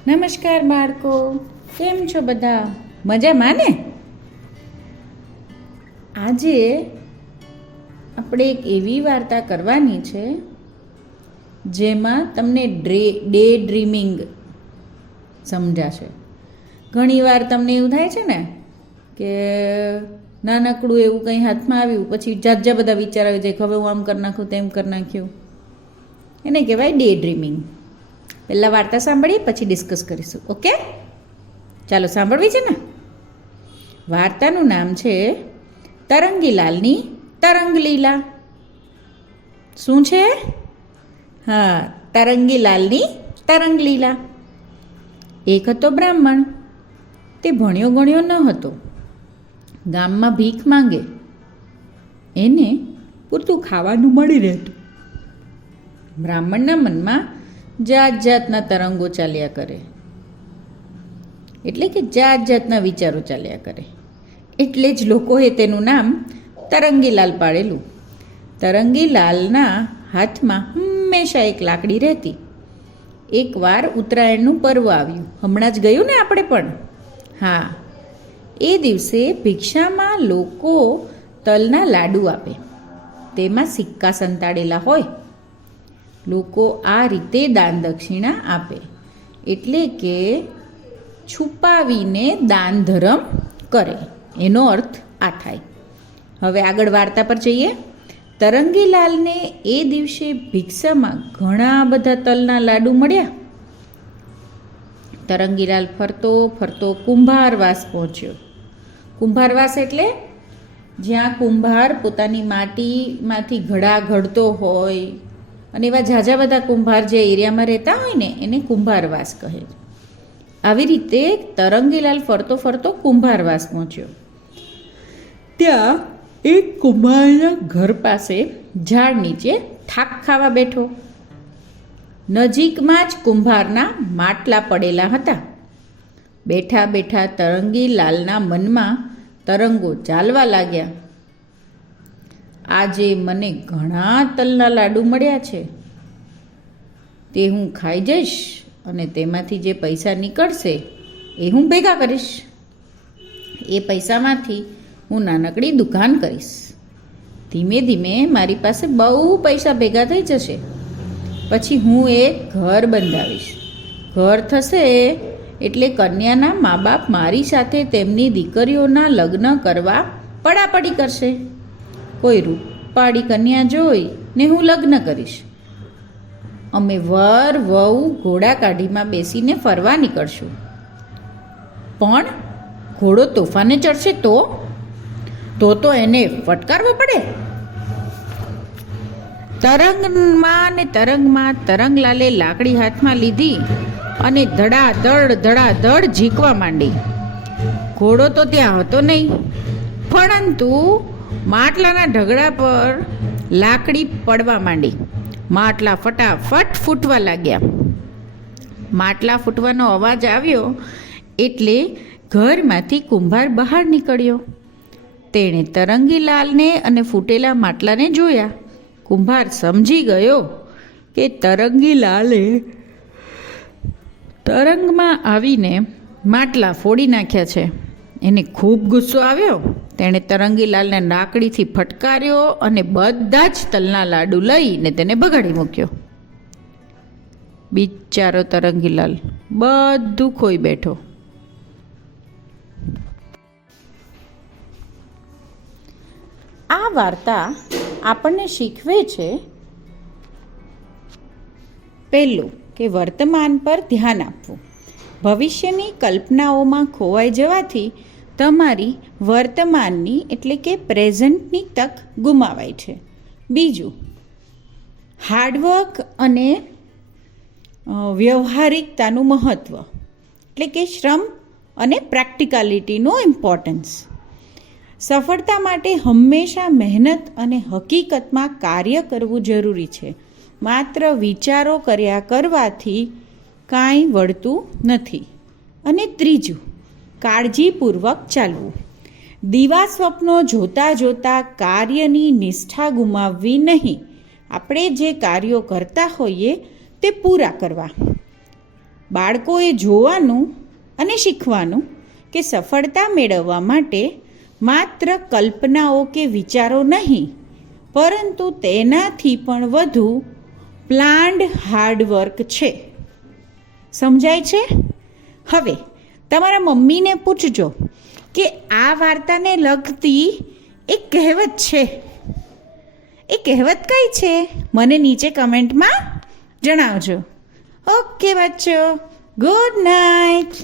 નમસ્કાર બાળકો, કેમ છો બધા? મજામાં ને? આજે આપણે એક એવી વાર્તા કરવાની છે જેમાં તમને ડે ડ્રીમિંગ સમજાશે. ઘણીવાર તમને એવું થાય છે ને કે નાનકડું એવું કંઈ હાથમાં આવ્યું પછી જાત બધા વિચાર આવી જાય, હવે હું આમ કરી નાખું, તેમ કરી નાખ્યું. એને કહેવાય ડે ડ્રીમિંગ. પહેલાં વાર્તા સાંભળીએ, પછી ડિસ્કસ કરીશું. ઓકે, ચાલો સાંભળવી છે ને? વાર્તાનું નામ છે તરંગીલાલની તરંગલીલા. શું છે? હા, તરંગીલાલની તરંગલીલા. એક હતો બ્રાહ્મણ. તે ભણ્યો ગણ્યો ન હતો. ગામમાં ભીખ માંગે. એને પૂરતું ખાવાનું મળી રહેતું. બ્રાહ્મણના મનમાં જાત જાતના તરંગો ચાલ્યા કરે, એટલે કે જાત જાતના વિચારો ચાલ્યા કરે. એટલે જ લોકોએ તેનું નામ તરંગીલાલ પાડેલું. તરંગીલાલના હાથમાં હંમેશા એક લાકડી રહેતી. એકવાર ઉત્તરાયણનું પર્વ આવ્યું, હમણાં જ ગયું ને આપણે પણ. હા, એ દિવસે ભિક્ષામાં લોકો તલના લાડુ આપે. તેમાં સિક્કા સંતાડેલા હોય. લોકો આ રીતે દાન દક્ષિણા આપે, એટલે કે છુપાવીને દાન ધર્મ કરે. એનો અર્થ આ થાય. હવે આગળ વાર્તા પર જઈએ. તરંગીલાલને એ દિવસે ભિક્ષામાં ઘણા બધા તલના લાડુ મળ્યા. તરંગીલાલ ફરતો ફરતો કુંભારવાસ પહોંચ્યો. કુંભારવાસ એટલે જ્યાં કુંભાર પોતાની માટીમાંથી ઘડા ઘડતો હોય, અને એવા ઝાઝા બધા કુંભાર જે એરિયામાં રહેતા હોય ને એને કુંભારવાસ કહે. આવી રીતે તરંગીલાલ ફરતો ફરતો કુંભારવાસ પહોંચ્યો. ત્યાં એક કુંભારના ઘર પાસે ઝાડ નીચે થાક ખાવા બેઠો. નજીકમાં જ કુંભારના માટલા પડેલા હતા. બેઠા બેઠા તરંગીલાલના મનમાં તરંગો ચાલવા લાગ્યા. આજે મને ઘણા તલના લાડુ મળ્યા છે, તે હું ખાઈ જઈશ અને તેમાંથી જે પૈસા નીકળશે એ હું ભેગા કરીશ. એ પૈસામાંથી હું નાનકડી દુકાન કરીશ. ધીમે ધીમે મારી પાસે બહુ પૈસા ભેગા થઈ જશે. પછી હું એક ઘર બંધાવીશ. ઘર થશે એટલે કન્યાના મા બાપ મારી સાથે તેમની દીકરીઓના લગ્ન કરવા પડાપડી કરશે. કોઈ રૂપાળી કન્યા જોઈ ને હું લગ્ન કરીશ. અમે વર વહુ ઘોડાગાડીમાં બેસીને ફરવા નીકળશું. પણ ઘોડો તોફાને ચડશે તો એને ફટકારવો પડે. તરંગમાં ને તરંગમાં તરંગલાલે લાકડી હાથમાં લીધી અને ધડાધડ ઝીકવા માંડી. ઘોડો તો ત્યાં હતો નહીં, પરંતુ માટલાના ઢગડા પર લાકડી પડવા માંડી. માટલા ફટાફટ ફૂટવા લાગ્યા. માટલા ફૂટવાનો અવાજ આવ્યો એટલે ઘરમાંથી કુંભાર બહાર નીકળ્યો. તેણે તરંગીલાલને અને ફૂટેલા માટલાને જોયા. કુંભાર સમજી ગયો કે તરંગીલાલે તરંગમાં આવીને માટલા ફોડી નાખ્યા છે. એને ખૂબ ગુસ્સો આવ્યો. તેણે તરંગીલાલને લાકડીથી ફટકાર્યો અને બધા જ તલના લાડુ લઈને તેને ભગાડી મૂક્યો. બિચારો તરંગીલાલ બધું ખોઈ બેઠો. આ વાર્તા આપણને શીખવે છે, પહેલું કે વર્તમાન પર ધ્યાન આપવું. ભવિષ્યની કલ્પનાઓમાં ખોવાઈ જવાથી તમારી વર્તમાનની એટલે કે પ્રેઝન્ટની તક ગુમાવાય છે. બીજું, હાર્ડવર્ક અને વ્યવહારિકતાનું મહત્ત્વ એટલે કે શ્રમ અને પ્રેક્ટિકાલિટીનો ઇમ્પોર્ટન્સ. સફળતા માટે હંમેશા મહેનત અને હકીકતમાં કાર્ય કરવું જરૂરી છે. માત્ર વિચારો કર્યા કરવાથી કાંઈ વળતું નથી. અને ત્રીજું, કાળજીપૂર્વક ચાલવું. દીવા સ્વપ્નો જોતા જોતા કાર્યની નિષ્ઠા ગુમાવવી નહીં. આપણે જે કાર્યો કરતા હોઈએ તે પૂરા કરવા. બાળકોએ જોવાનું અને શીખવાનું કે સફળતા મેળવવા માટે માત્ર કલ્પનાઓ કે વિચારો નહીં, પરંતુ તેનાથી પણ વધુ પ્લાન્ડ હાર્ડવર્ક છે. સમજાય છે? હવે તમારા મમ્મીને પૂછજો કે આ વાર્તાને લગતી એક કહેવત છે. એ કહેવત કઈ છે? મને નીચે કમેન્ટમાં જણાવજો. ઓકે બચ્ચો, ગુડ નાઇટ.